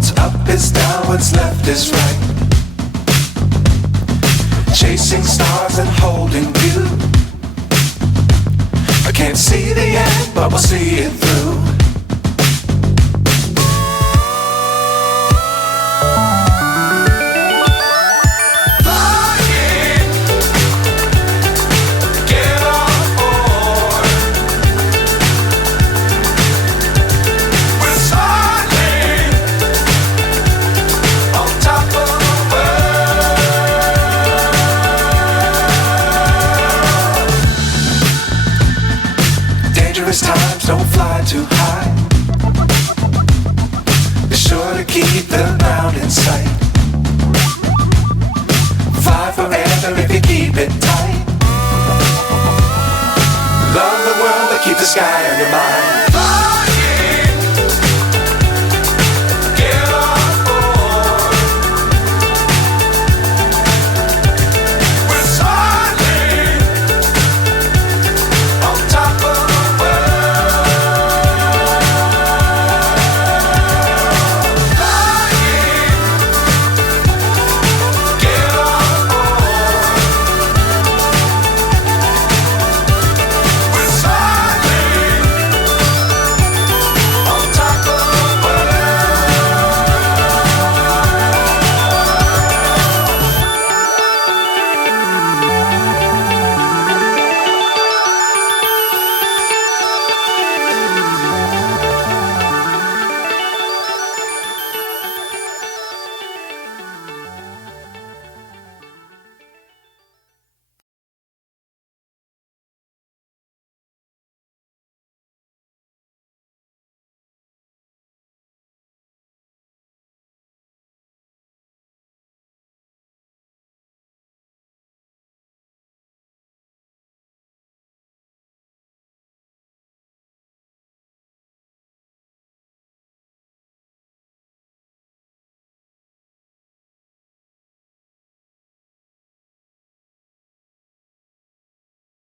What's up is down, what's left is right. Chasing stars and holding you. I can't see the end, but we'll see it through. Times don't fly too high. Be sure to keep the ground in sight. Fly forever if you keep it tight. Love the world but keep the sky on your mind.